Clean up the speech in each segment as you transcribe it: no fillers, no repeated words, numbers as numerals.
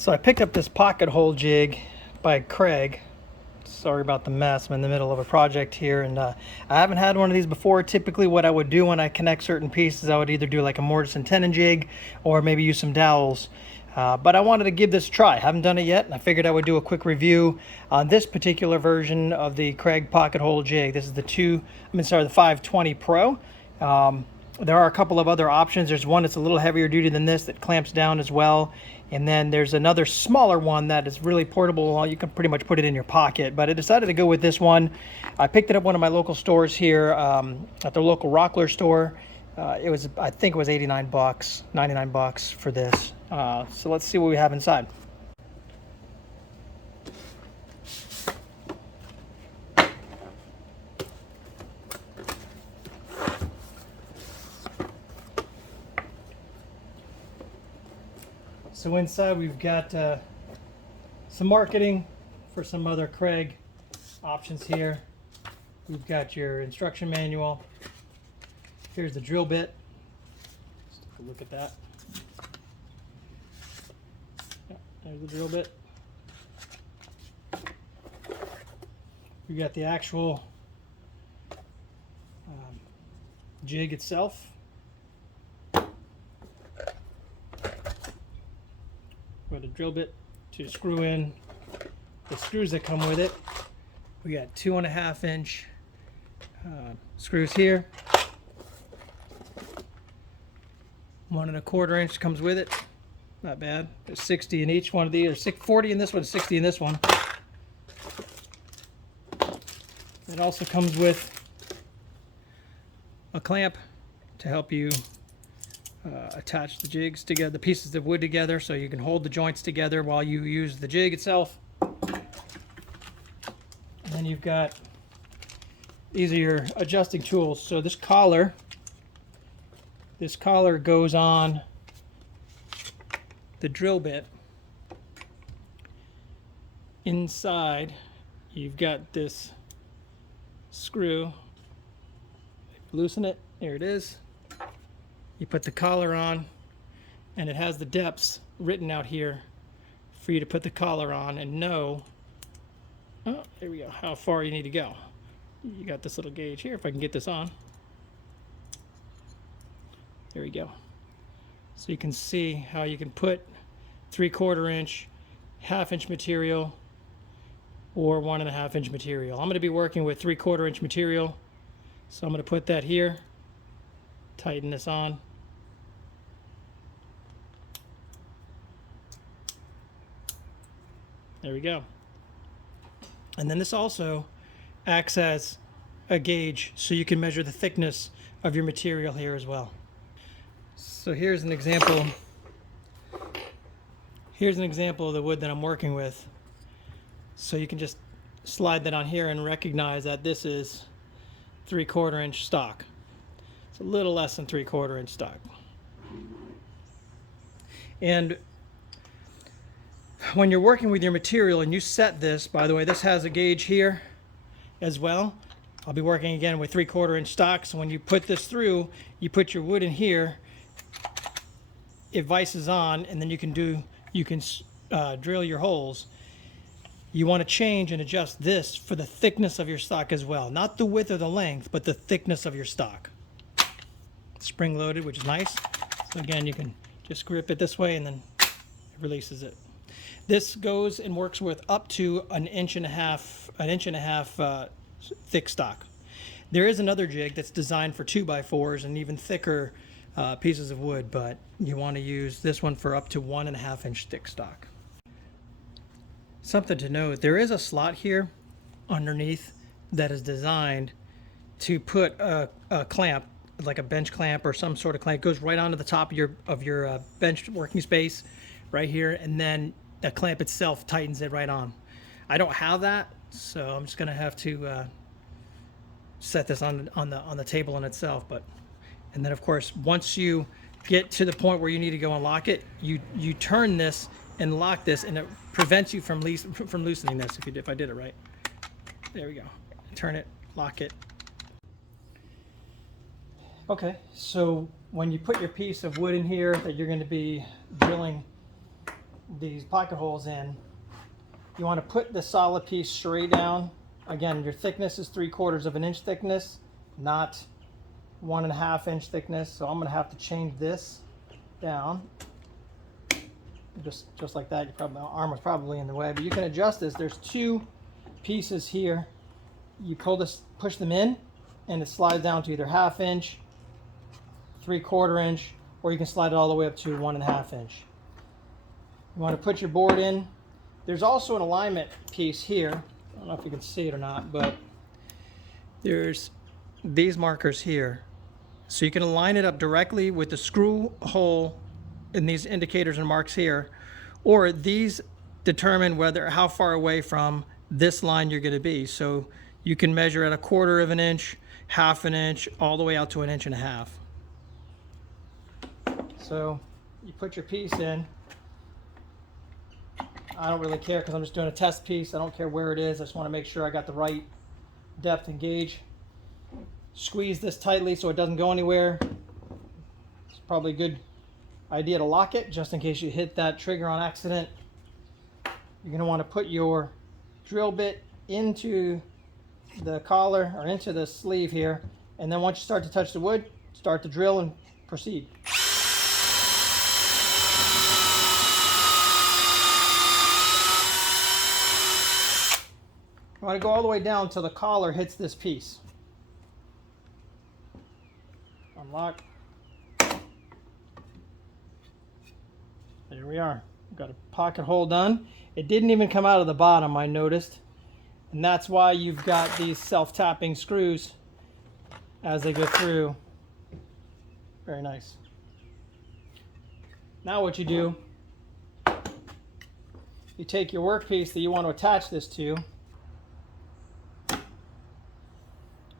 So I picked up this pocket hole jig by Kreg. Sorry about the mess. I'm in the middle of a project here, and I haven't had one of these before. Typically what I would do when I connect certain pieces, I would either do like a mortise and tenon jig or maybe use some dowels. But I wanted to give this a try. I haven't done it yet, and I figured I would do a quick review on this particular version of the Kreg pocket hole jig. This is the 520 Pro. There are a couple of other options. There's one that's a little heavier duty than this that clamps down as well. And then there's another smaller one that is really portable. You can pretty much put it in your pocket. But I decided to go with this one. I picked it up at one of my local stores here at the local Rockler store. I think it was 89 bucks, 99 bucks for this. So let's see what we have inside. So inside we've got some marketing for some other Kreg options here. We've got your instruction manual. Here's the drill bit. Let's take a look at that. Yeah, there's the drill bit. We've got the actual jig itself. Got a drill bit to screw in the screws that come with it. We got 2.5 inch screws here. 1.25 inch comes with it. Not bad. There's 60 in each one of these, or 40 in this one, 60 in this one. It also comes with a clamp to help you attach the jigs together, the pieces of wood together, so you can hold the joints together while you use the jig itself. And then you've got, these are your adjusting tools. So this collar goes on the drill bit. Inside you've got this screw. Loosen it, there it is. You put the collar on, and it has the depths written out here for you to put the collar on and know, oh, there we go, how far you need to go. You got this little gauge here, if I can get this on. There we go. So you can see how you can put 3/4 inch, 1/2 inch material, or 1.5 inch material. I'm going to be working with 3/4 inch material, so I'm going to put that here, tighten this on. There we go. And then this also acts as a gauge, so you can measure the thickness of your material here as well. So here's an example. Here's an example of the wood that I'm working with. So you can just slide that on here and recognize that this is 3/4 inch stock. It's a little less than 3/4 inch stock. And when you're working with your material and you set this, by the way, this has a gauge here as well. I'll be working again with 3/4 inch stock. So when you put this through, you put your wood in here, it vices on, and then you can drill your holes. You want to change and adjust this for the thickness of your stock as well. Not the width or the length, but the thickness of your stock. Spring loaded, which is nice. So again, you can just grip it this way and then it releases it. This goes and works with up to an inch and a half thick stock. There is another jig that's designed for 2x4s and even thicker pieces of wood, but you want to use this one for up to 1.5 inch thick stock. Something to note, there is a slot here underneath that is designed to put a clamp, like a bench clamp or some sort of clamp. It goes right onto the top of your bench working space right here, and then the clamp itself tightens it right on. I don't have that, so I'm just gonna have to set this on the table in itself. And then of course, once you get to the point where you need to go and lock it, you turn this and lock this, and it prevents you from loosening this if I did it right. There we go. Turn it, lock it. Okay, so when you put your piece of wood in here that you're going to be drilling these pocket holes in, you want to put the solid piece straight down. Again, your thickness is 3/4 of an inch thickness, not 1.5 inch thickness. So I'm going to have to change this down. Just like that. My arm was probably in the way, but you can adjust this. There's two pieces here. You push them in, and it slides down to either 1/2 inch, 3/4 inch, or you can slide it all the way up to 1.5 inch. You want to put your board in. There's also an alignment piece here. I don't know if you can see it or not, but there's these markers here. So you can align it up directly with the screw hole in these indicators and marks here, or these determine how far away from this line you're going to be. So you can measure at 1/4 of an inch, 1/2 inch, all the way out to 1.5 inches. So you put your piece in. I don't really care because I'm just doing a test piece. I don't care where it is. I just want to make sure I got the right depth and gauge. Squeeze this tightly so it doesn't go anywhere. It's probably a good idea to lock it just in case you hit that trigger on accident. You're going to want to put your drill bit into the collar or into the sleeve here, and then once you start to touch the wood, start to drill and proceed. You want to go all the way down until the collar hits this piece. Unlock. There we are. We've got a pocket hole done. It didn't even come out of the bottom, I noticed. And that's why you've got these self-tapping screws as they go through. Very nice. Now what you do, you take your workpiece that you want to attach this to.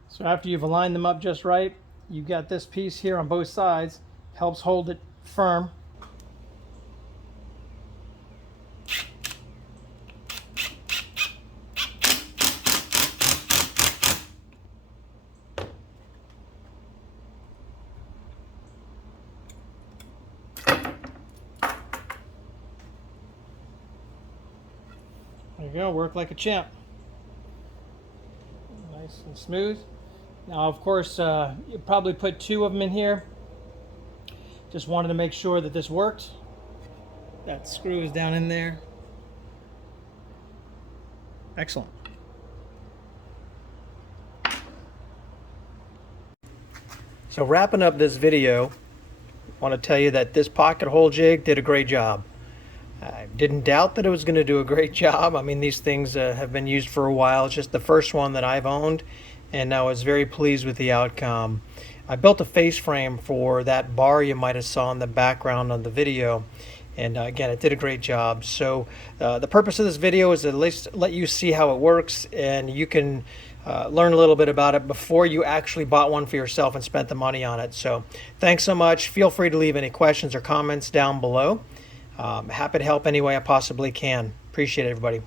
So after you've aligned them up just right, you've got this piece here on both sides, helps hold it firm. There you go, work like a champ. Nice and smooth. Now, of course, you probably put 2 of them in here. Just wanted to make sure that this worked. That screw is down in there. Excellent. So wrapping up this video, I want to tell you that this pocket hole jig did a great job. I didn't doubt that it was going to do a great job. I mean, these things have been used for a while. It's just the first one that I've owned, and I was very pleased with the outcome. I built a face frame for that bar you might have saw in the background on the video, and again, it did a great job. So the purpose of this video is to at least let you see how it works, and you can learn a little bit about it before you actually bought one for yourself and spent the money on it. So thanks so much. Feel free to leave any questions or comments down below. Happy to help any way I possibly can. Appreciate it, everybody.